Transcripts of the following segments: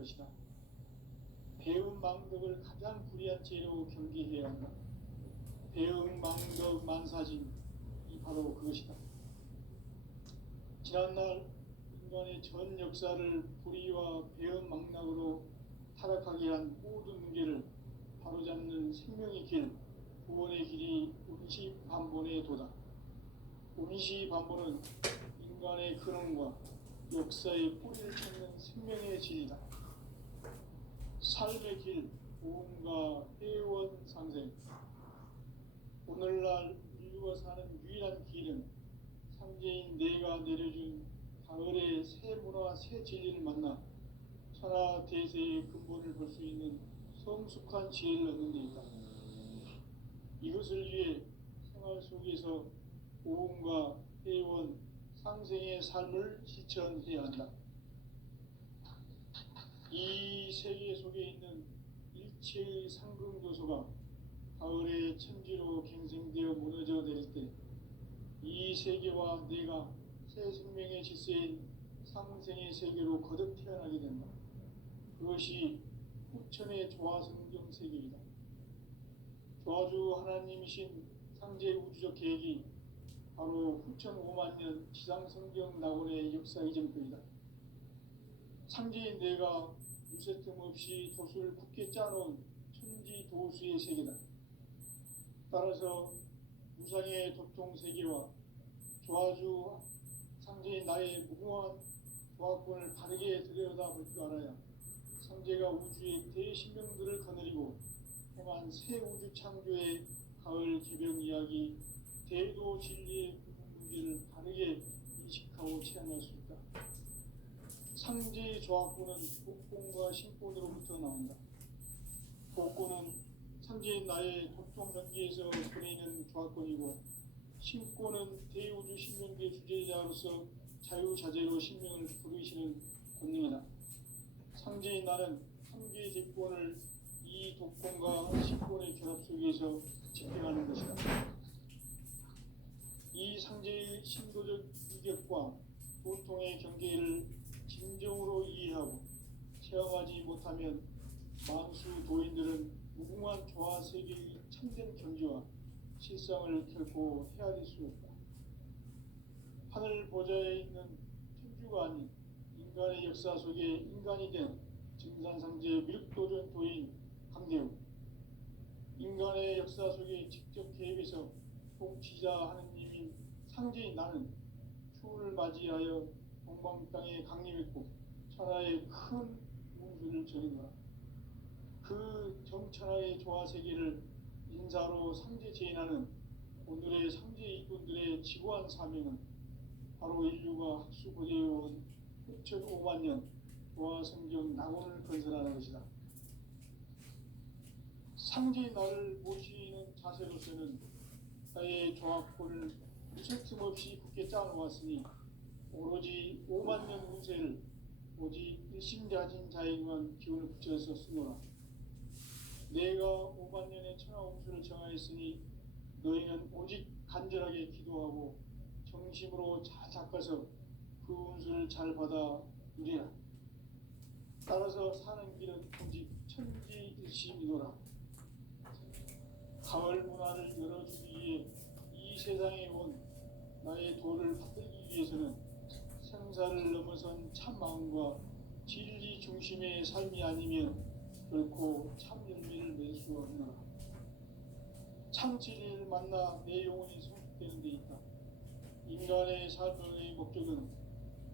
것이다. 배은망덕을 가장 불의한 죄로 경계해야 한다. 배은망덕 만사진이 바로 그것이다. 지난날 인간의 전 역사를 불의와 배은망락으로 타락하게 한 모든 문제를 바로잡는 생명의 길, 구원의 길이 운시반본의 도다. 운시반본은 인간의 근원과 역사의 뿌리를 찾는 생명의 진리다. 삶의 길, 보험과 회원 상생. 오늘날 인류가 사는 유일한 길은 상제인 내가 내려준 가을의 새 문화, 새 진리를 만나 천하 대세의 근본을 볼 수 있는 성숙한 지혜를 얻는 데 있다. 이것을 위해 생활 속에서 보험과 회원, 상생의 삶을 실천해야 한다. 이 세계 속에 있는 일체의 상금 요소가 가을의 천지로 갱생되어 무너져 내릴 때 이 세계와 내가 새 생명의 질서인 상생의 세계로 거듭 태어나게 된다. 그것이 후천의 조화성경 세계이다. 조화주 하나님이신 상제 우주적 계획이 바로 후천 5만 년 지상성경 낙원의 역사 이전표이다. 상제인 내가 유세 틈 없이 도수를 굳게 짜놓은 천지 도수의 세계다. 따라서 무상의 도통 세계와 조화주 상제인 나의 무궁한 조화권을 바르게 들여다볼 줄 알아야 상제가 우주의 대신명들을 거느리고 행한 새 우주 창조의 가을 개병 이야기, 대도 진리의 문제를 바르게 인식하고 체험할 수 있다. 상제의 조화권은 복권과 신권으로부터 나온다. 복권은 상제인 나의 도통 전기에서 보내는 조화권이고, 신권은 대우주 신명계 주제자로서 자유자재로 신명을 부르시는 권능이다. 상제인 나는 3개의 제권을 이 독권과 신권의 결합 속에서 집행하는 것이다. 이 상제의 신도적 이격과 보통의 경계를 진정으로 이해하고 체험하지 못하면 만수 도인들은 무궁한 조화 세계의 참된 경지와 실상을 결코 헤아릴 수 없다. 하늘 보좌에 있는 천주가 아닌 인간의 역사 속에 인간이 된 증산상제 밀도전 도인 강대우, 인간의 역사 속에 직접 개입해서 통치자 하느님인 상제인 나는 추운을 맞이하여 동방 땅에 강림했고 천하의 큰 운수를 전했노라. 그 정천하의 조화 세계를 인사로 상제 제인하는 오늘의 상제 이꾼들의 지고한 사명은 바로 인류가 학수고대해온 후천 5만 년 조화 성경 낙원을 건설하는 것이다. 상제인 나를 모시는 자세로서는 나의 조화권을 무색틈 없이 굳게 짜놓았으니 오로지 5만 년 운세를 오직 일심자진 자에게만 기운을 붙여서 쓰노라. 내가 5만 년의 천하 운수를 정하였으니 너희는 오직 간절하게 기도하고 정심으로 잘 닦아서 그 운수를 잘 받아 누리라. 따라서 사는 길은 오직 천지일심이노라. 가을 문화를 열어주기 위해 이 세상에 온 나의 도를 받들기 위해서는 생사를 넘어선 참 마음과 진리 중심의 삶이 아니면 결코 참 열매를 맺을 수 없노라. 참 진리를 만나 내 영혼이 성숙되는 데 있다. 인간의 삶의 목적은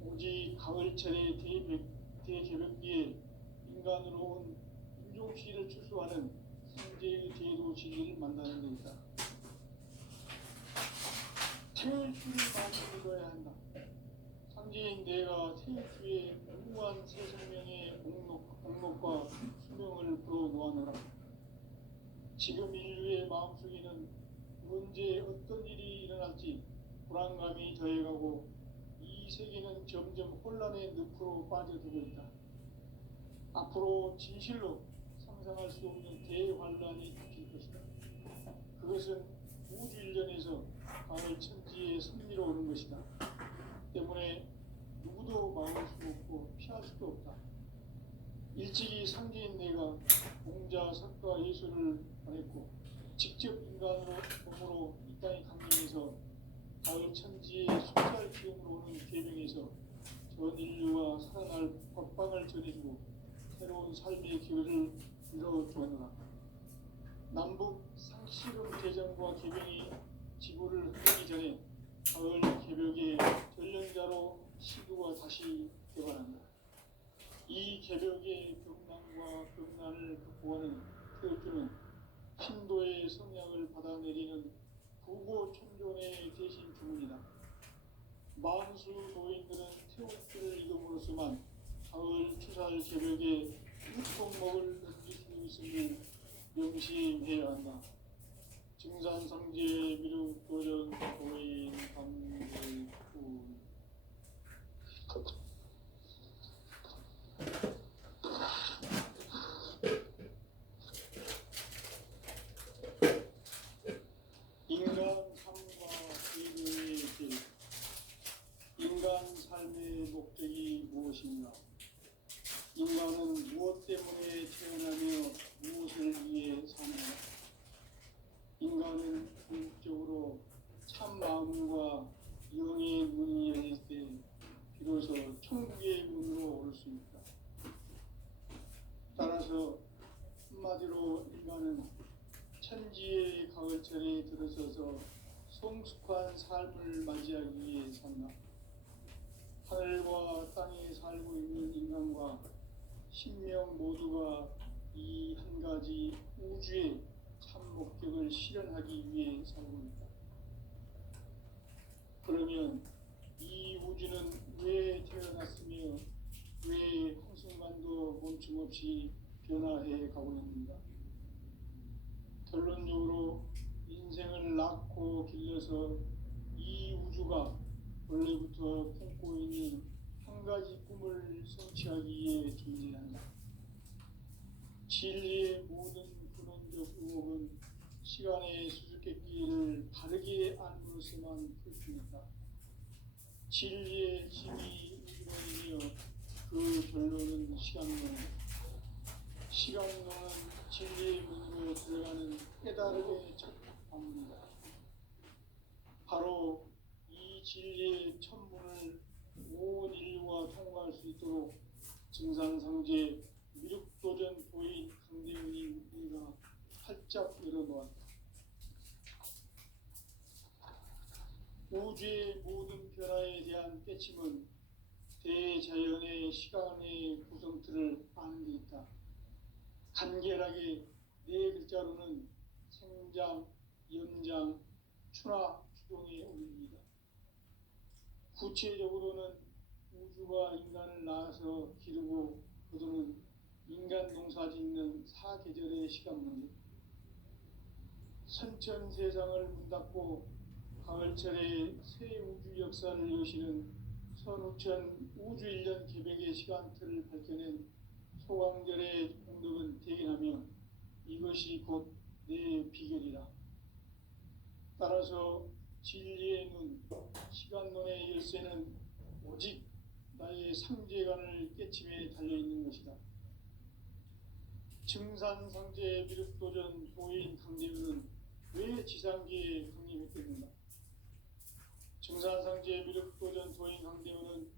오직 가을철의 대개벽기에 인간으로 온 인종시를 추수하는 상제의 대도 진리를 만나는 데 있다. 태일주를 많이 믿어야 한다. 상제인 내가 태일주의 무궁한 새 생명의 목록과 수명을 불어놓아노라. 지금 인류의 마음속에는 언제 어떤 일이 일어날지 불안감이 더해가고 이 세계는 점점 혼란의 늪으로 빠져들고 있다. 앞으로 진실로 상상할 수 없는 대환란이 닥칠 것이다. 그것은 우주 일련에서 가을 천지의 섭리로 오는 것이다. 때문에 누구도 막을 수 없고 피할 수도 없다. 일찍이 상제인 내가 공자, 석가, 예수를 보냈고 직접 인간으로 몸으로 이 땅에 강림해서 가을 천지의 숫살 기름으로 오는 계명에서 전 인류와 살아날 법방을 전해주고 새로운 삶의 기회를 이뤄주었노라. 남북 상시금 제정과 계명이 지구를 흔들기 전에 가을 개벽의 전령자로 시구가 다시 개발한다. 이 개벽의 병난과 병난을 극복하는 태극주는 신도의 성향을 받아내리는 부고천존의 대신 주문이다. 만수 도인들은 태극주를 이름으로서만 가을 추살 개벽의 육통목을 넘길 수 있음을 명심해야 한다. 증산상제 미륵도전 도인 감불구 인간 삶과 의의 길. 인간 삶의 목적이 무엇인가? 인간은 무엇 때문에 태어나며 무엇을 위해 사는가? 인간은 궁극적으로 참 마음과 영의 문이 열릴 때 비로소 천국의 문으로 오를 수 있다. 따라서 한마디로 인간은 천지의 가을철에 들어서서 성숙한 삶을 맞이하기 위해 산다. 하늘과 땅에 살고 있는 인간과 신명 모두가 이 한 가지 우주의 참 목적을 실현하기 위해 살고 있다. 그러면 이 우주는 왜 태어났으며 왜 한순간도 멈춤없이 변화해 가고 있는가? 결론적으로 인생을 낳고 길러서 이 우주가 원래부터 품고 있는 한 가지 꿈을 성취하기 위해 존재한다. 진리의 모든 근원적 의혹은 시간의 수수께끼를 바르게 알므로서만 풀 수 있다. 진리의 힘이 이루어지며 그 결론은 시간론이다. 시간론은 진리의 문으로 들어가는 깨달음의 첫 방문이다. 바로 이 진리의 천문을 온 인류가 통과할 수 있도록 증산상제 미륵도전 도인 강대훈이가 활짝 열어놓았다. 우주의 모든 변화에 대한 깨침은 대자연의 시간의 구성틀을 아는 데 있다. 간결하게 네 글자로는 생장, 연장, 추나, 추동의 원리이다. 구체적으로는 우주가 인간을 낳아서 기르고 거두는 인간 농사 짓는 사계절의 시간 문제. 선천 세상을 문 닫고 가을철에 새 우주 역사를 여시는 선우천 우주 1년 개벽의 시간틀을 밝혀낸 소강절의 공덕은 대견하며 이것이 곧 내 비결이다. 따라서 진리의 눈, 시간론의 열쇠는 오직 나의 상제관을 깨침에 달려있는 것이다. 증산상제 미륵도전 도인 강대훈은 왜 지상계에 강림했겠는가? 증산상제 미륵도전 도인 강대훈은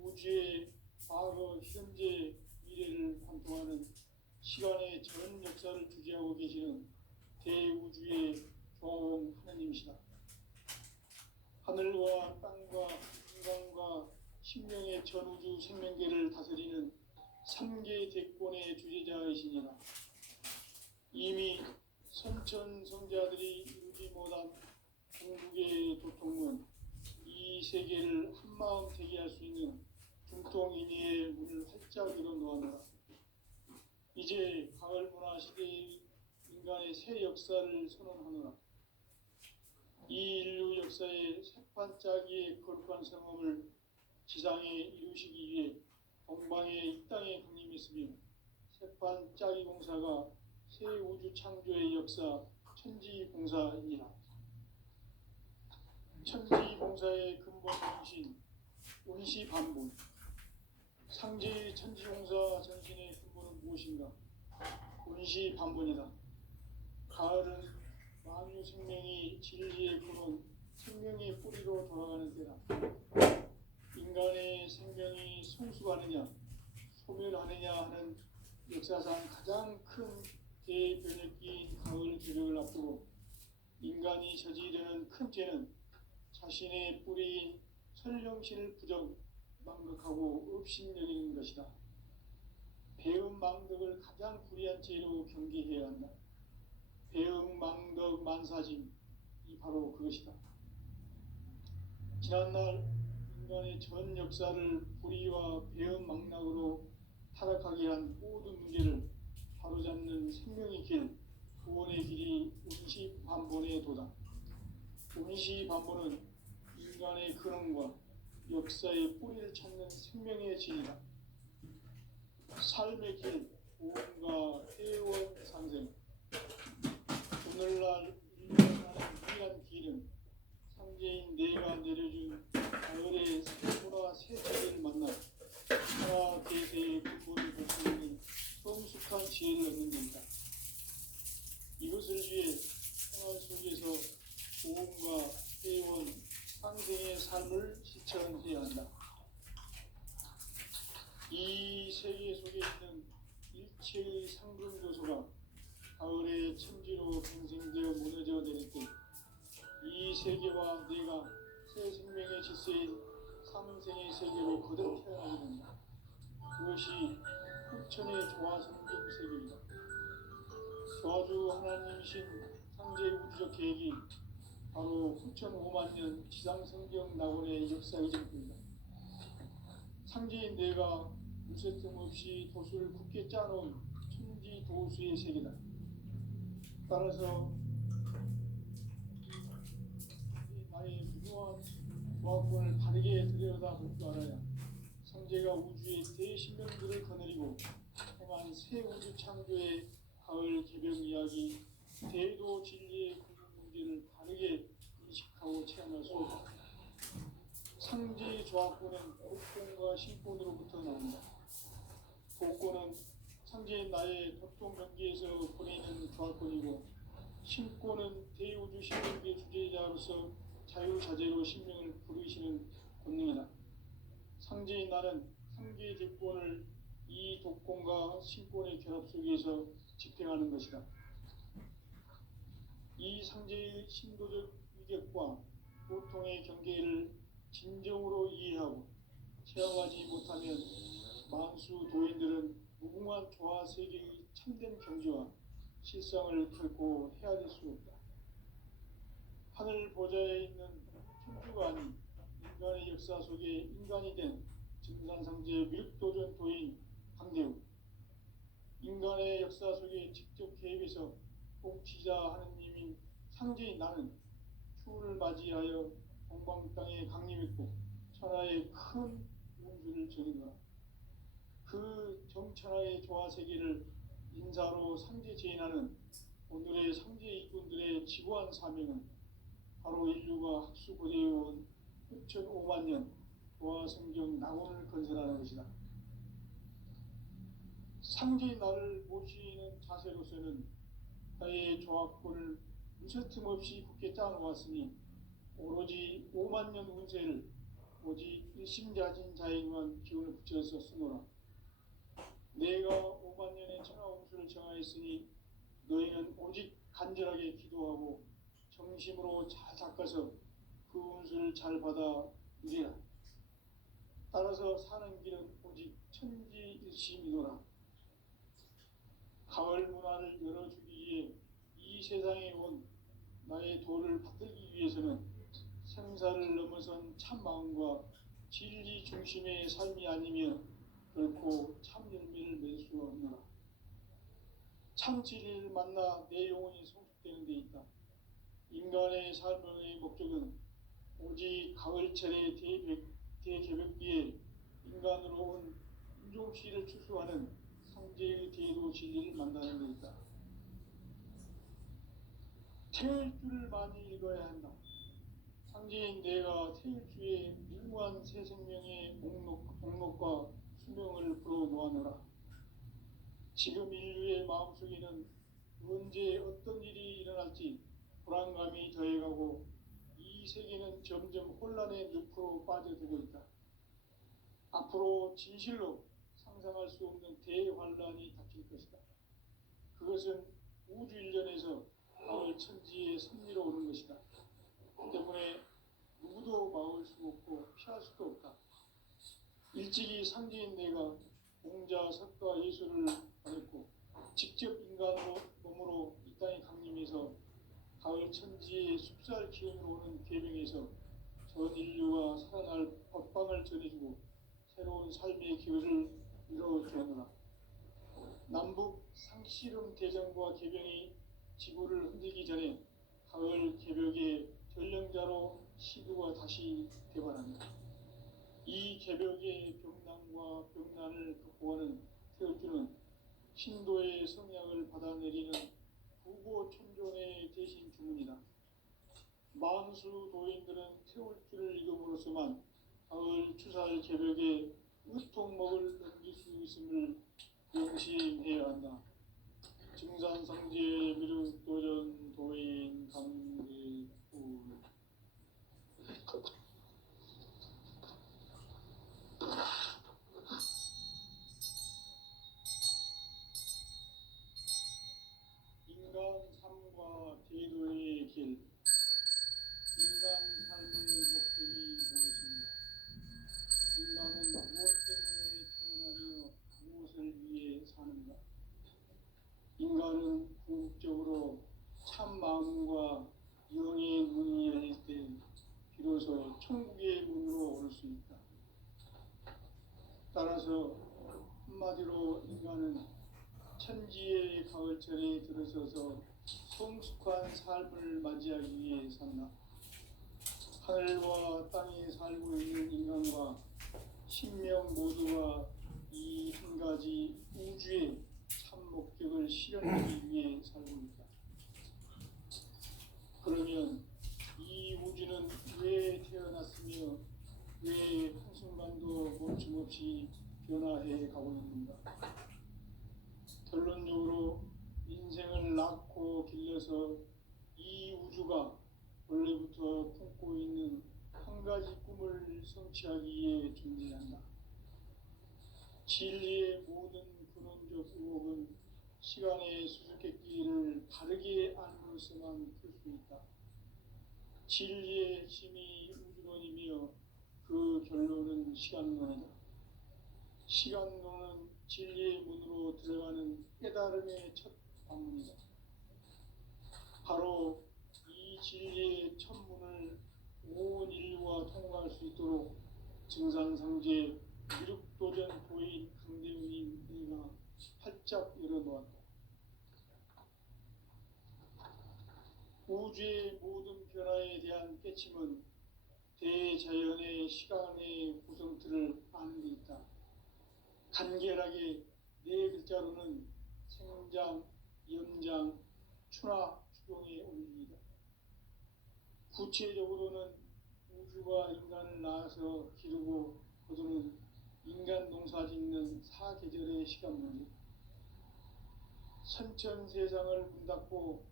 우주의 과거, 현재, 미래를 관통하는 시간의 전 역사를 주재하고 계시는 대우주의 조홍 하나님이시다. 하늘과 땅과 인간과 신명의 전우주 생명계를 다스리는 3계 대권의 주재자이시니라. 이미 선천성자들이 이루지 못한 중국의 도통은 이 세계를 한마음 되게 할 수 있는 중통인의의 문을 활짝 열어놓았노라. 이제 가을 문화 시대의 인간의 새 역사를 선언하노라. 이 인류 역사의 새판짜기의 거룩한 성험을 지상에 이루시기 위해 동방의 이 땅에 강림했으며 새판짜기 공사가 새 우주 창조의 역사 천지공사이니라. 천지공사의 근본 정신, 운시반본. 상제의 천지공사 정신의 근본 무엇인가? 운시 반본이다. 가을은 만유 생명이 진리의 근원, 생명의 뿌리로 돌아가는 때다. 인간의 생명이 성숙하느냐, 소멸하느냐 하는 역사상 가장 큰 대변혁기인 가을 개벽을 앞두고 인간이 저지르는 큰 죄는 자신의 뿌리인 설령신을 부정, 망각하고 업신여기는 것이다. 배은망덕을 가장 불의한 죄로 경계해야 한다. 배은망덕 만사짐, 이 바로 그것이다. 지난날 인간의 전 역사를 불의와 배은망락으로 타락하게 한 모든 문제를 바로잡는 생명의 길, 구원의 길이 운시반본의 도다. 운시반본은 인간의 근원과 역사의 뿌리를 찾는 생명의 진이다. 삶의 길, 구원과 회원 상생. 오늘날 인간하는 유일한 길은 상제인 내가 내려준 가을의 생보라 새 세계를 만나 하나 대세의 근본을 볼 수 있는 성숙한 지혜를 얻는 데이다. 이것을 위해 생활 속에서 구원과 회원, 상생의 삶을 실천해야 한다. 이 세계 속에 있는 일체의 상금 요소가 가을의 천지로 팽생되어 무너져 내릴 때 이 세계와 내가 새 생명의 질서인 상생의 세계로 거듭 태어나게 된다. 그것이 흑천의 조화성경 세계이다. 조화주 하나님이신 상제 우주적 계획이 바로 9,500,000년 지상성경 낙원의 역사의 전부이다. 상제인 내가 무쇠 틈 없이 도수를 굳게 짜놓은 천지 도수의 세계다. 따라서 나의 무궁한 조합권을 바르게 들여다볼 줄 알아야 상제가 우주의 대신명들을 거느리고 행한 새 우주 창조의 가을 개벽 이야기, 대도 진리의 구분 문제를 바르게 인식하고 체험할 수 없다. 상제의 조합권은 복권과 신권으로부터 나온다. 복권은 상제인 나의 도통 경계에서 보내는 조합권이고, 신권은 대우주 신명의 주제자로서 자유자재로 신명을 부르시는 권능이다. 상제인 나는 상계의 대권을 이 독권과 신권의 결합 속에서 집행하는 것이다. 이 상제의 신도적 위격과 보통의 경계를 진정으로 이해하고 체험하지 못하면 만수 도인들은 무궁한 조화 세계의 참된 경지와 실상을 결코 헤아릴 수 없다. 하늘 보좌에 있는 천주가 아닌 인간의 역사 속에 인간이 된 증산상제 밀도전 도인 강대우, 인간의 역사 속에 직접 개입해서 통치자 하느님인 상제인 나는 추후를 맞이하여 동방 땅에 강림했고 천하의 큰 운수를 전인노라. 그 정천하의 조화세계를 인사로 상제 제인하는 오늘의 상제 일꾼들의 지구한 사명은 바로 인류가 학수고대해온 6,500,000년 조화성경 낙원을 건설하는 것이다. 상제인 나를 모시는 자세로서는 나의 조합권을 무쇠틈 없이 굳게 짜놓았으니 오로지 50,000년 운세를 오직 일심자진 자에게만 기운을 붙여서 쓰노라. 내가 50,000년의 천하운수를 정하였으니 너희는 오직 간절하게 기도하고 정심으로 잘 닦아서 그 운수를 잘 받아 누리라. 따라서 사는 길은 오직 천지일심이노라. 가을 문화를 열어주기 위해 이 세상에 온 나의 도를 받들기 위해서는 생사를 넘어선 참 마음과 진리 중심의 삶이 아니면 결코 참 열매를 맺을 수 없노라. 참 진리를 만나 내 영혼이 성숙되는 데 있다. 인간의 삶의 목적은 오직 가을철의 대개벽기에 인간으로 온 인종시를 추수하는 상제의 대도 진리를 만나는 데 있다. 태일주를 많이 읽어야 한다. 상제인 내가 태일주의 무궁한 새 생명의 목록과 수명을 불어놓아노라. 지금 인류의 마음속에는 언제 어떤 일이 일어날지 불안감이 더해가고 이 세계는 점점 혼란의 늪으로 빠져들고 있다. 앞으로 진실로 상상할 수 없는 대환란이 닥칠 것이다. 그것은 우주 일련에서 가을 천지의 섭리로 오는 것이다. 때문에 누구도 막을 수 없고 피할 수도 없다. 일찍이 상제인 내가 공자, 석가, 예수를 보냈고 직접 인간 몸으로 이 땅에 강림해서 가을 천지의 숲살 기운으로 오는 계명에서 전 인류가 살아날 법방을 전해주고 새로운 삶의 기회를 이뤄주노라. 남북 상씨름 대전과 개병이 지구를 흔들기 전에 가을 개벽의 전령자로 시두가 다시 대발한다. 이 개벽의 병난과 병난을 극복하는 태울주는 신도의 성약을 받아내리는 부고천존의 대신 주문이다. 만수 도인들은 태울주를 읽음으로써만 가을 추살 개벽의 의통목을 넘길 수 있음을 명심해야 한다. 증산상제 미륵도전 도인 강대울. 인간 삶과 제도의 길. 인간 삶의 목적이 무엇인가? 인간은 무엇 때문에 태어나며 무엇을 위해 사는가? 인간은 궁극적으로 참 마음과 영의 문이 열릴 때 비로소 천국의 문으로 올 수 있다. 따라서 한마디로 인간은 천지의 가을철에 들어서서 성숙한 삶을 맞이하기 위해 산다. 하늘과 땅에 살고 있는 인간과 신명 모두가 이 한 가지 우주의 참 목적을 실현하기 위해 살고 있다. 그러면 이 우주는 왜 태어났으며 왜 한순간도 멈춤없이 변화해 가고 있는가? 결론적으로 인생을 낳고 길러서 이 우주가 원래부터 품고 있는 한 가지 꿈을 성취하기 위해 존재한다. 진리의 모든 근원적 의혹은 시간의 수수께끼를 바르게 안으로서만 풀 수 있다. 진리의 핵심이 우주론이며 그 결론은 시간론이다. 시간론은 진리의 문으로 들어가는 깨달음의 첫 방문이다. 바로 이 진리의 첫 문을 온 인류가 통과할 수 있도록 증산상제 미륵도전 도인 강대웅인 내가 활짝 열어놓았다. 우주의 모든 변화에 대한 깨침은 대자연의 시간의 구성틀을 아는 데 있다. 간결하게 네 글자로는 생장, 연장, 추나 추동의 원리이다. 구체적으로는 우주가 인간을 낳아서 기르고 거두는 인간 농사 짓는 사계절의 시간 문제. 선천 세상을 문 닫고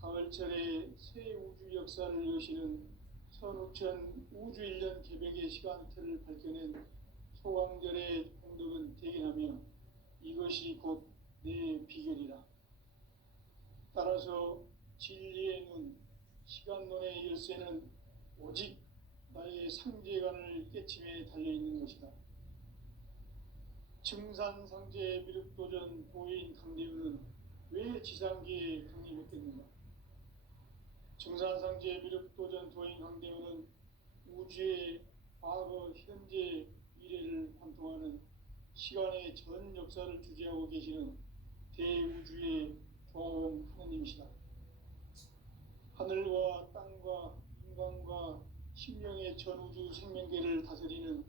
가을철에 새 우주 역사를 여시는 선우천 우주 1년 개벽의 시간틀을 밝혀낸 소강절의 공덕은 대견하며 이것이 곧 내 비결이라. 따라서 진리의 눈, 시간론의 열쇠는 오직 나의 상제관을 깨침에 달려있는 것이다. 증산상제 미륵도전 도인 강대우는 왜 지상계에 강림했겠는가? 증산상제 미륵도전 도인 강대우는 우주의 과거, 현재, 미래를 관통하는 시간의 전 역사를 주재하고 계시는 대우주의 조화원 하느님이시다. 하늘과 땅과 인간과 신명의 전우주 생명계를 다스리는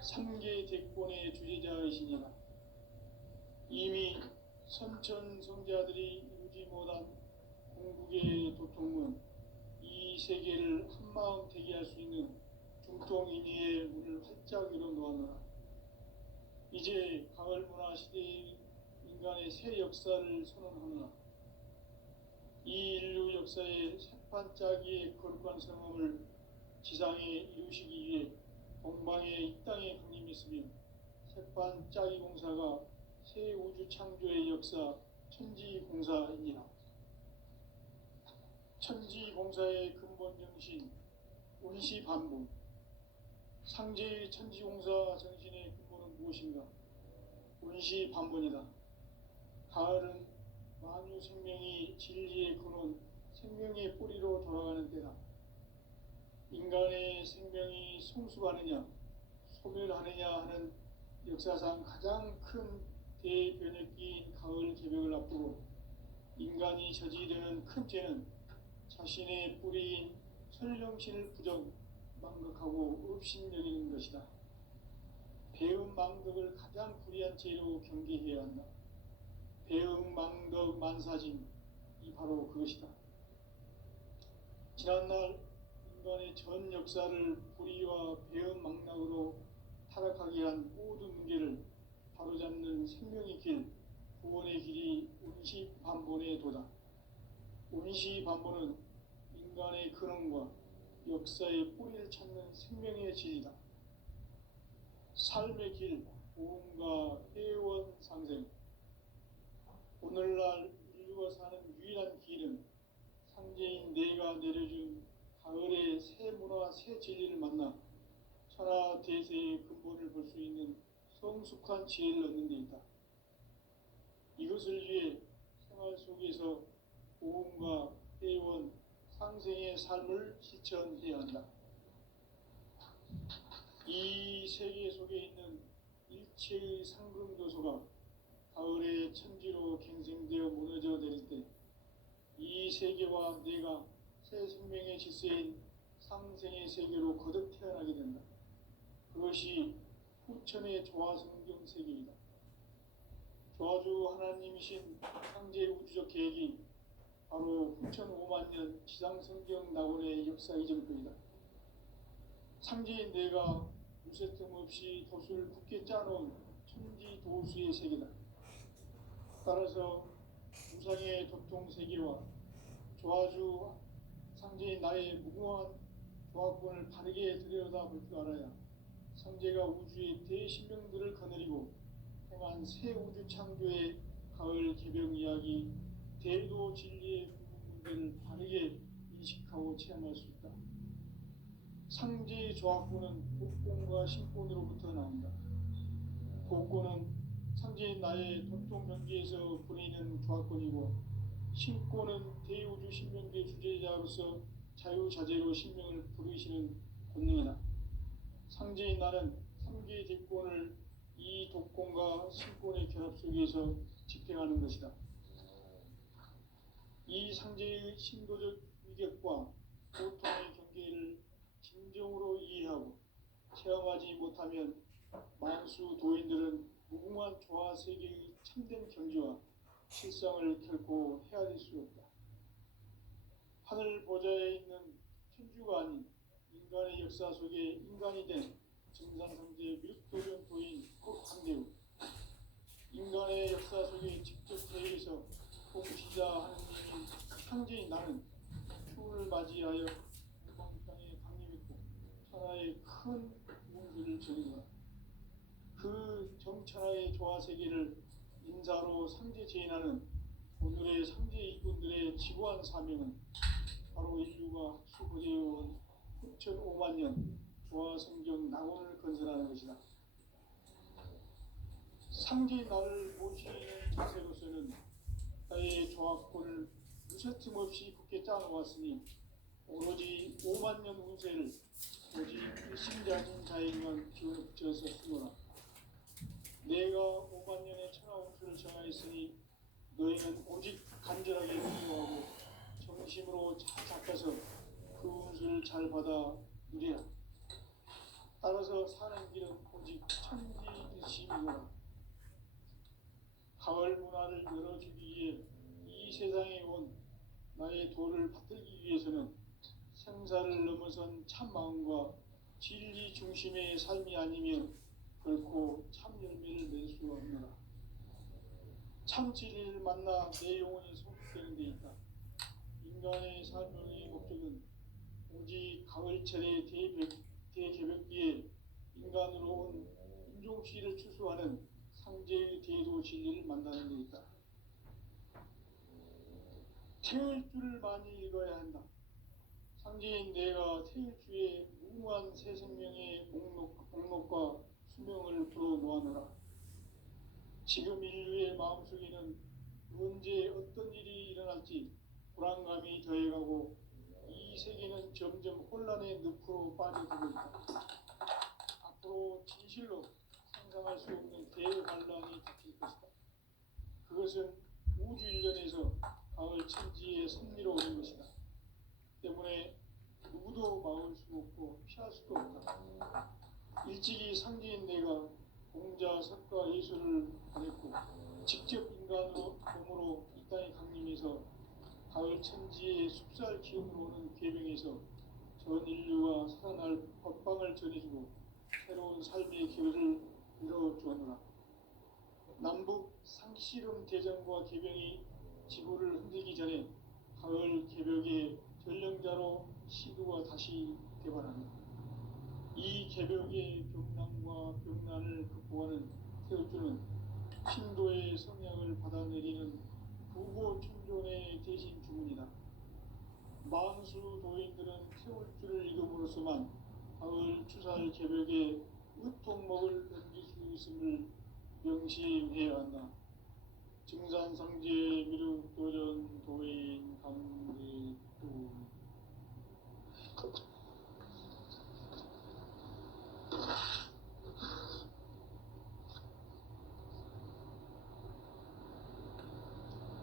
3개 대권의 주재자이시니라. 이미 선천성자들이 이루지 못한 궁극의 도통문, 이 세계를 한마음 되게 할 수 있는 중통인의의 문을 활짝 열어놓았노라. 이제 가을 문화 시대의 인간의 새 역사를 선언하노라. 이 인류 역사의 새판짜기의 거룩한 성함을 지상에 이루시기 위해 동방에 이 땅에 강림했으며 새판짜기 공사가 새 우주 창조의 역사 천지공사이니라. 천지공사의 근본 정신 운시반복. 상제의 천지공사 정신의 근본은 무엇인가? 운시반복이다. 가을은 만유 생명이 진리의 근원, 생명의 뿌리로 돌아가는 때다. 인간의 생명이 성숙하느냐, 소멸하느냐 하는 역사상 가장 큰 대변혁기인 가을 개벽을 앞두고 인간이 저지르는 큰 죄는 자신의 뿌리인 설령신을 망각하고 업신여기는 것이다. 배음 망덕을 가장 불의한 죄로 경계해야 한다. 배음 망덕 만사진, 이 바로 그것이다. 지난날 인간의 전 역사를 불의와 배음 망락으로 타락하게 한 모든 문제를 바로잡는 생명의 길, 구원의 길이 운시반본의 도다. 운시반본은 인간의 근원과 역사의 뿌리를 찾는 생명의 질이다. 삶의 길, 보험과 회원 상생. 오늘날 인류가 사는 유일한 길은 상제인 내가 내려준 가을의 새 문화, 새 진리를 만나 천하 대세의 근본을 볼 수 있는 성숙한 지혜를 얻는 데 있다. 이것을 위해 생활 속에서 보험과 회원, 상생의 삶을 실천해야 한다. 이 세계 속에 있는 일체의 상금 요소가 가을의 천지로 갱생되어 무너져 내릴 때 이 세계와 내가 새 생명의 질서인 상생의 세계로 거듭 태어나게 된다. 그것이 후천의 조화성경 세계이다. 조화주 하나님이신 상제 우주적 계획이 바로 후천 5만년 지상성경 낙원의 역사 이전표이다. 상제인 내가 무쇠 틈 없이 도수를 굳게 짜놓은 천지도수의 세계다. 따라서 우상의 도통세계와 조화주 상제인 나의 무궁한 조화권을 바르게 들여다볼 줄 알아야 상제가 우주의 대신명들을 거느리고 행한 새 우주 창조의 가을 개벽 이야기, 대도 진리의 문제를 바르게 인식하고 체험할 수 있다. 상제의 조화권은 복권과 신권으로부터 나온다. 복권은 상제인 나의 도통 경계에서 보내는 조화권이고, 신권은 대우주 신명계 주제자로서 자유자재로 신명을 부르시는 본능이다. 상제인 나는 3개의 대권을 이 독권과 신권의 결합 속에서 집행하는 것이다. 이 상제의 신도적 위격과 고통의 경계를 진정으로 이해하고 체험하지 못하면 만수 도인들은 무궁한 조화 세계의 참된 경지와 실상을 결코 헤아릴 수 없다. 하늘 보좌에 있는 천주가 아닌 인간의 역사 속에 인간이 된 정상상제 밀도전 도인 황대우, 인간의 역사 속에 직접 대해서 공시자 하느님인 상제인 나는 추운을 맞이하여 무방땅에 강림했고 천하의 큰 문수를 전이노라. 그 정천하의 조화세계를 인사로 상제 제인하는 오늘의 상제 이군들의 지구한 사명은 바로 인류가 학수고대해온 후천 5만년 조화성경 낙원을 건설하는 것이다. 상제인 나를 모시는 자세로서는 나의 조화권을 무쇠틈 없이 굳게 짜놓았으니 오로지 5만년 운세를 오직 일심자인 자에게만 기운을 붙여서 쓰노라. 내가 5만년의 천하 운수를 정하였으니 너희는 오직 간절하게 기도하고 정심으로 잘 닦아서 그 운수를 잘 받아 누리라. 따라서 사는 길은 오직 천지일심이노라. 가을 문화를 열어주기 위해 이 세상에 온 나의 도를 받들기 위해서는 생사를 넘어선 참 마음과 진리 중심의 삶이 아니면 결코 참 열매를 낼 수 없노라. 참 진리를 만나 내 영혼이 소속되는 데 있다. 인간의 삶의 목적은 오직 가을철의 대개벽기에 인간으로 온 인종시를 추수하는 상제의 대도 진리를 만나는 데 있다. 태일 줄을 많이 읽어야 한다. 상제인 내가 태일 주에 무궁한 새 생명의 목록과 수명을 불어놓아노라. 지금 인류의 마음속에는 언제 어떤 일이 일어날지 불안감이 더해가고 이 세계는 점점 혼란의 늪으로 빠져들고 있다. 앞으로 진실로 상상할 수 없는 대환란이 닥칠 것이다. 그것은 우주 일련에서 가을 천지의 섭리로 오는 것이다. 때문에 누구도 막을 수 없고 피할 수도 없다. 일찍이 상제인 내가 공자, 석가, 예수를 보냈고 직접 인간으로 몸으로 이 땅에 강림해서 가을 천지의 숲살 기운으로 오는 계명에서 전 인류가 살아날 법방을 전해주고 새로운 삶의 길을 열어주었노라. 남북 상씨름 대전과 계병이 지구를 흔들기 전에 가을 개벽의 전령자로 시두가 다시 되발한다. 이 개벽의 병난과 병난을 극복하는 태우주는 신도의 성약을 받아내리는 부고 춘존의 대신 주문이다. 만수 도인들은 태울주를 읽음으로써만 가을 추살 개벽의 으통목을 넘길 수 있음을 명심해야 한다. 증산상제 미륵도전 도인 강대도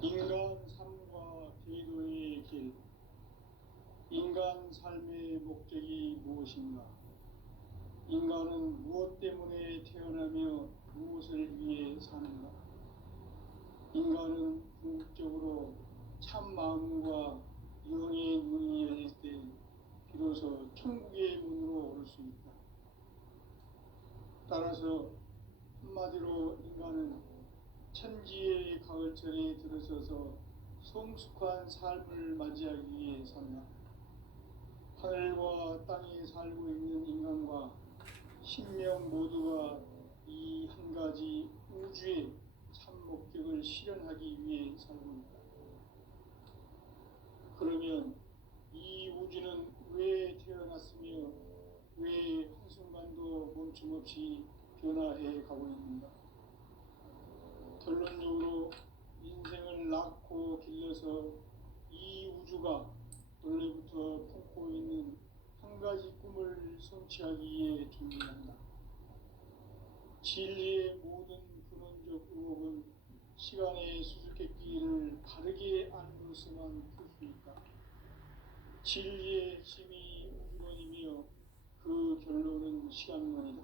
인간 삶과 대도의 길. 인간 삶의 목적이 무엇인가? 인간은 무엇 때문에 태어나며 무엇을 위해 사는가? 인간은 궁극적으로 참 마음과 영의 눈이 열릴 때 비로소 천국의 문으로 오를 수 있다. 따라서 한마디로 인간은 천지의 가을철에 들어서서 성숙한 삶을 맞이하기 위해 산다. 하늘과 땅에 살고 있는 인간과 신명 모두가 이 한 가지 우주의 참 목적을 실현하기 위해 살고 있다. 그러면 이 우주는 왜 태어났으며 왜 한순간도 멈춤없이 변화해 가고 있는가? 결론적으로 인생을 낳고 길러서 이 우주가 원래부터 품고 있는 한 가지 꿈을 성취하기 위해 존재한다. 진리의 모든 근원적 의혹은 시간의 수수께끼를 바르게 알므로서만 풀 수 있다. 진리의 핵심이 우주론이며 그 결론은 시간론이다.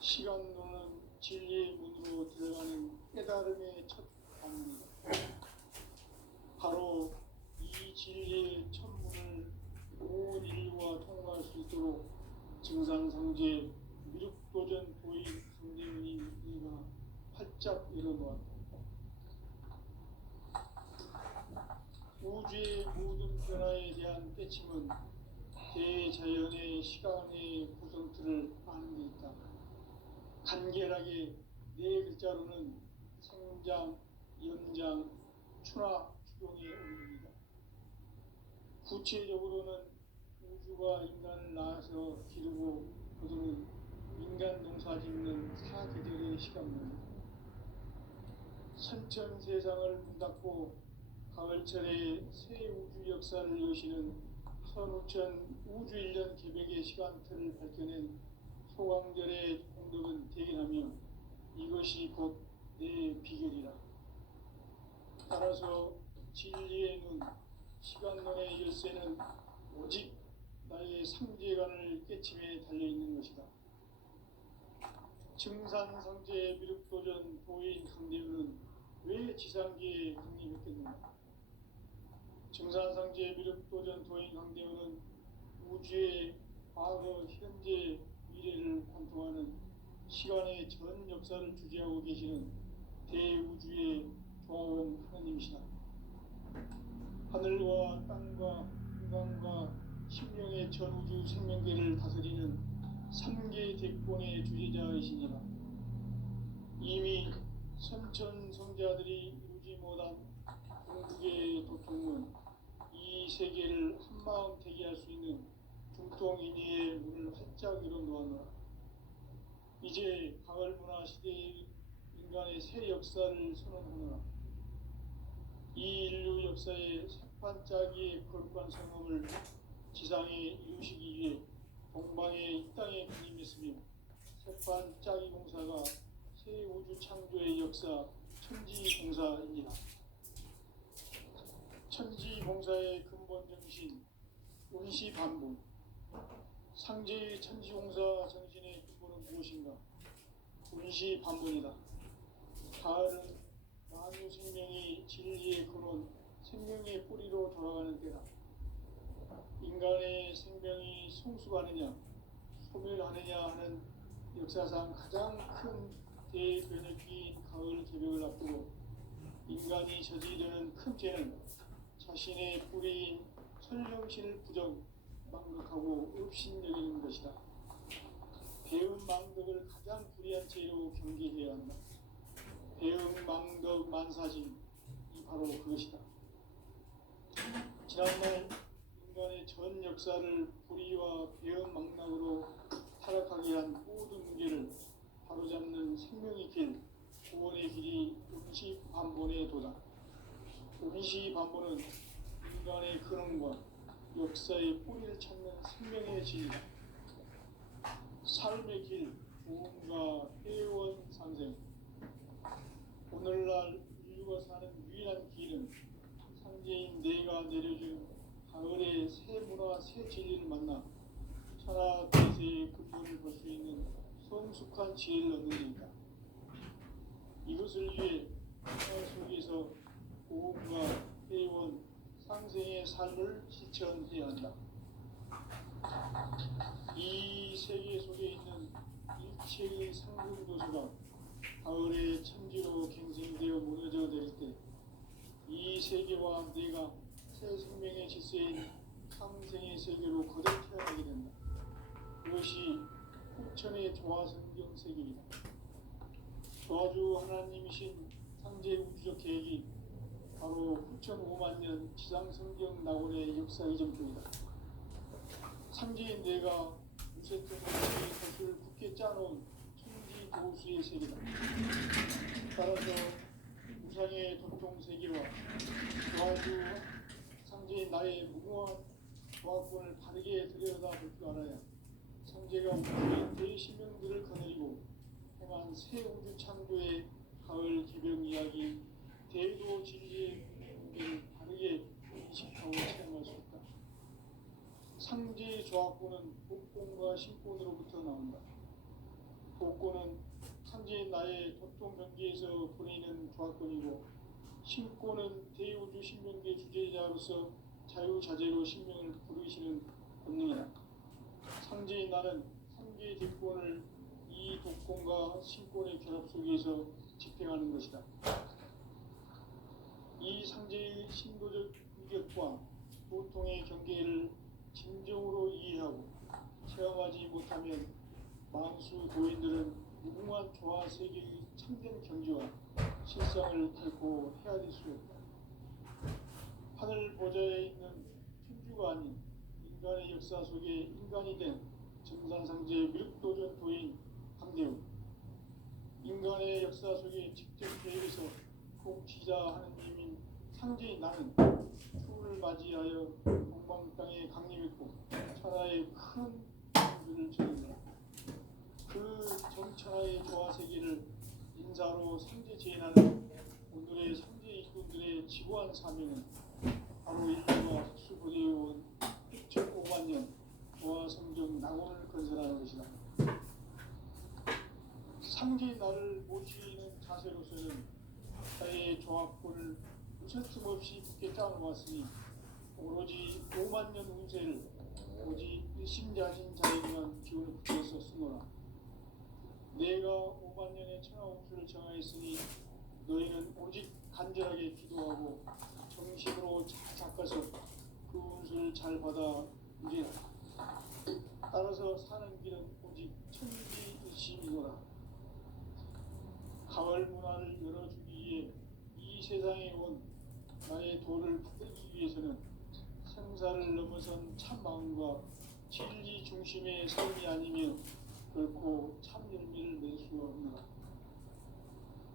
시간론은 진리의 문으로 들어가는 깨달음의 첫 관문이다. 바로 이 진리의 첫 문을 온 인류가 통과할 수 있도록 증산상제 미륵도전 도인 강대문이 이가 활짝 열어놓았다. 우주의 모든 변화에 대한 깨침은 대자연의 시간의 구성틀을 아는 데 있다. 간결하게 네 글자로는 생장, 연장, 추나 추동의 원리이다. 구체적으로는 우주가 인간을 낳아서 기르고 거두는 인간 농사 짓는 사계절의 시간론이다. 선천 세상을 문닫고 가을철에 새 우주 역사를 여시는 선우천 우주 일년 개벽의 시간틀을 밝혀낸 소강절의 공덕은 대견하며 이것이 곧 내 비결이라. 따라서 진리의 눈, 시간론의 열쇠는 오직 나의 상제관을 깨침에 달려있는 것이다. 증산상제 미륵도전 도인 강대우는 왜 지상계에 강림했겠는가? 증산상제 미륵도전 도인 강대우는 우주의 과거, 현재, 미래를 관통하는 시간의 전 역사를 주재하고 계시는 대우주의 조화원 하나님이시다. 하늘과 땅과 인간과 심령의 전우주 생명계를 다스리는 삼계 대권의 주제자이시니라. 이미 선천성자들이 이루지 못한 궁극의 도통은 이 세계를 한마음 되게 할 수 있는 중통인의의 문을 활짝 열어놓았노라. 이제 가을 문화 시대의 인간의 새 역사를 선언하노라. 이 인류 역사의 새판짜기의 거룩한 성험을 지상에 이루시기 위해 동방의 이 땅에 군림했으며 새판짜기 공사가 새 우주 창조의 역사 천지공사입니다. 천지공사의 근본 정신 운시반분. 상제의 천지공사 정신의 근본은 무엇인가? 운시반분이다. 가을은 만유 생명이 진리의 근원, 생명의 뿌리로 돌아가는 때다. 인간의 생명이 성숙하느냐, 소멸하느냐 하는 역사상 가장 큰 대변혁기인 가을 개벽을 앞두고 인간이 저지르는 큰 죄는 자신의 뿌리인 설령신을 부정, 망덕하고 업신여기는 것이다. 배은 망덕을 가장 불의한 죄로 경계해야 한다. 배은 망덕 만사진이 바로 그것이다. 지난날 인간의 전 역사를 불의와 배은 망락으로 타락하게 한 모든 문제를 바로잡는 생명의 길, 구원의 길이 운시반본의 도다. 운시반본은 인간의 근원과 역사의 뿌리를 찾는 생명의 진이다. 삶의 길, 구원과 회원 상생. 오늘날 인류가 사는 유일한 길은 상제인 내가 내려준 가을의 새 문화, 새 진리를 만나 천하 대세의 근본을 볼 수 있는 성숙한 지혜를 얻는 데이다. 이것을 위해 천하 속에서 구원과 회원, 상생의 삶을 실천해야 한다. 이 세계 속에 있는 일체의 상승도수가 가을의 천지로 갱생되어 무너져 내릴 때 이 세계와 내가 새 생명의 질서인 상생의 세계로 거듭 태어나게 된다. 그것이 후천의 조화성경 세계이다. 조화주 하나님이신 상제 우주적 계획이 바로 후천 5만 년 지상성경 낙원의 역사 이전표이다. 상제인 내가 무쇠등없이 것을 굳게 짜놓은 천지 도수의 세계다. 따라서 우상의 도통 세계와 조화주 상제인 나의 무궁한 조화권을 바르게 들여다볼 줄 알아야 상제가 우주의 대신명들을 거느리고 행한 새 우주 창조의 가을 개벽 이야기 대도 진리의 문제를 바르게 인식하고 체험할 수 있다. 상제의 조화권은 복권과 신권으로부터 나온다. 복권은 상제인 나의 도통 경계에서 보내는 조화권이고, 신권은 대우주 신명계 주제자로서 자유자재로 신명을 부르시는 본능이다. 상제인 나는 상계의 대권을 이 독권과 신권의 결합 속에서 집행하는 것이다. 이 상제의 신도적 위격과 보통의 경계를 진정으로 이해하고 체험하지 못하면 만수 도인들은 무궁한 조화 세계의 참된 경지와 실상을 결코 헤아릴 수 없다. 하늘 보좌에 있는 천주가 아닌 인간의 역사 속에 인간이 된 정산상제 미륵도전 도인 강대우. 인간의 역사 속에 직접 계획해서 통치자 하느님인 상제인 나는 추후를 맞이하여 동방 땅에 강림했고 천하의 큰 공주를 저린다. 그 정천하의 조화 세계를 인사로 상제 제인하는 오늘의 상제 일꾼들의 지고한 사명은 바로 인류가 흑수보내어온 6,5만 년 조화 성경 낙원을 건설하는 것이다. 상제인 나를 모시는 자세로서는 나의 조합권을 무쇠틈 없이 굳게 짜놓았으니 오로지 5만 년 운세를 오직 일심자신 자에게만 기운을 붙여서 쓰노라. 내가 5만 년의 천하 운수를 정하였으니 너희는 오직 간절하게 기도하고 정식으로 잘 닦아서 그 운수를 잘 받아 누리라. 따라서 사는 길은 오직 천지의심이노라. 가을 문화를 열어주기 위해 이 세상에 온 나의 도를 받들기 위해서는 생사를 넘어선 참 마음과 진리 중심의 삶이 아니면 결코 참 열매를 낼 수 없노라.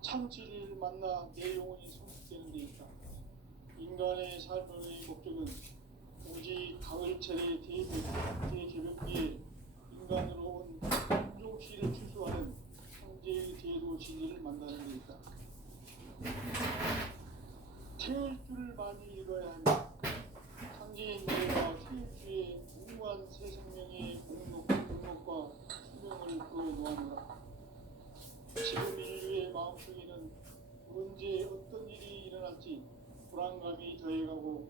참 진리를 만나 내 영혼이 성숙되는 데 있다. 인간의 삶의 목적은 오직 가을철의 대개벽기에 인간으로 온 인종시를 추수하는 황제의 제도 진리를 만나는 데 있다. 태울 줄을 많이 읽어야 한다. 상제인 내가 태울주의 무한 새 생명의 공목과 수명을 끌어놓아노라. 지금 인류의 마음속에는 언제 어떤 일이 일어날지 불안감이 더해가고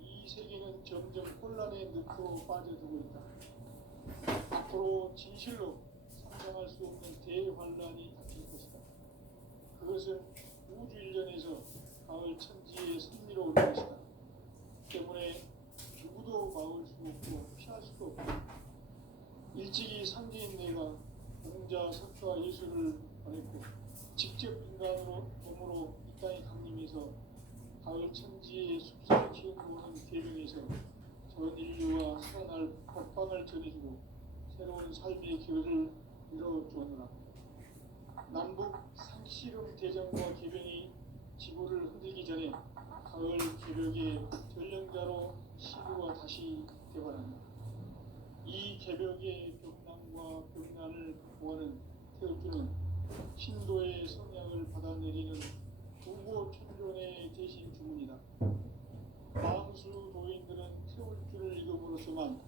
이 세계는 점점 혼란의 늪으로 빠져들고 있다. 앞으로 진실로 상상할 수 없는 대환란이 닥칠 것이다. 그것은 우주 일련에서 가을 천지의 승리로 오는 것이다. 때문에 누구도 막을 수 없고 피할 수도 없고 일찍이 상제인 내가 공자, 석가, 예수를 보냈고 직접 인간으로 몸으로 이 땅에 강림해서 가을 천지의 숲속을 키워오는 계명에서 전 인류와 살아날 법방을 전해주고 새로운 삶의 길을 이뤄주었노라. 남북 상씨름 대전과 계병이 지구를 흔들기 전에 가을 개벽의 전령자로 시구가 다시 되어간다. 이 개벽의 벽난과 벽난을 극복하는 태울주는 신도의 성향을 받아내리는 부고 천존의 대신 주문이다. 마음수 도인들은 태울주를 읽음으로써만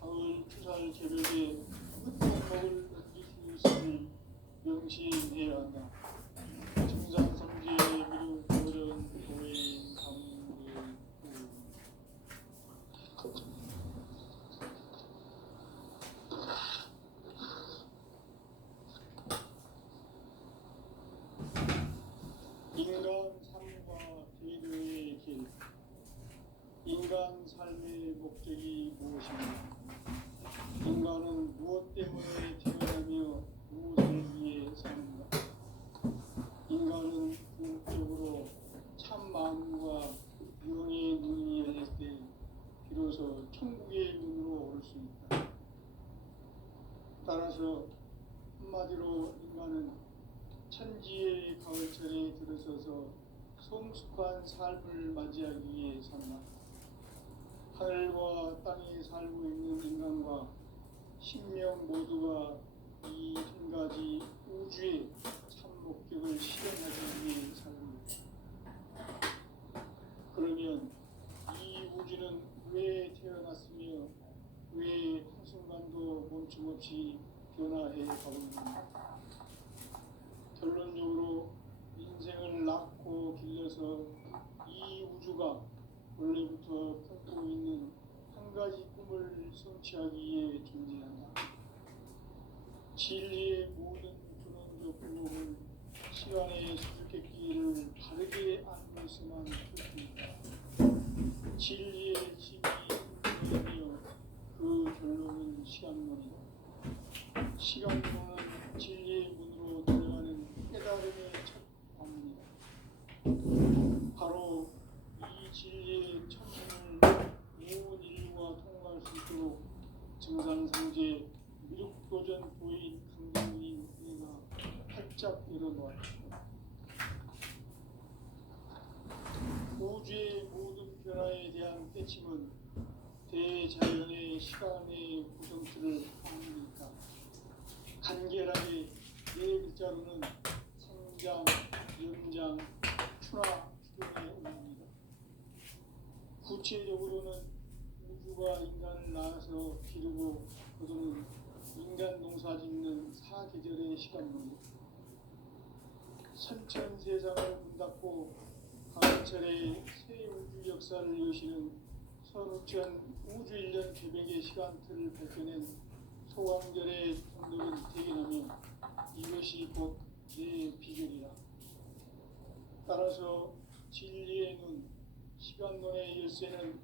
가을 추살 개벽의 끝목을 넘길 수 있음을 명심해야 한다. 정상성지의 미륵 도전 도인 감리 인간 삶과 제도의 길. 인간 삶의 목적이 무엇인가? 인간은 무엇 때문에 태어나며 무엇을 위해 사는가? 인간은 궁극적으로 참 마음과 영의 눈이 열릴 때 비로소 천국의 문으로 오를 수 있다. 따라서 한마디로 인간은 천지의 가을철에 들어서서 성숙한 삶을 맞이하기 위해 산다. 하늘과 땅에 살고 있는 인간과 신명 모두가 이 한 가지 우주의 참 목적을 실현하기 위해 살고 있다. 그러면 이 우주는 왜 태어났으며 왜 한순간도 멈춤없이 변화해 가고 있는가? 결론적으로 인생을 낳고 길러서 이 우주가 원래부터 품고 있는 한 가지 꿈을 성취하기 위해 존재한다. 진리의 모든 근원적 근원은 시간의 수수께끼를 바르게 알고 있어만 좋습니다. 진리의 힘이 근원이며 그 결론은 시간론이다. 시간론은 진리의 문으로 들어가는 깨달음의 첫 방문이다. 바로 이 진리의 천문을 온 인류가 통과할 수 있도록 정상상제 미륵도전 도인 강경인 내가 활짝 열어놓았다. 우주의 모든 변화에 대한 때침은 대자연의 시간의 구성틀을 확립하니까 간결하게 네 글자로는 생장, 연장, 출하, 출현의 의미입니다. 구체적으로는 우주가 인간을 낳아서 기르고 거두는 인간 농사 짓는 사계절의 시간론입니다. 선천 세상을 문 닫고 가을철에 새 우주 역사를 여시는 선우천 우주 1년 개벽의 시간틀을 밝혀낸 소강절의 통독은 대견하며 이것이 곧 내 비결이라. 따라서 진리의 눈, 시간론의 열쇠는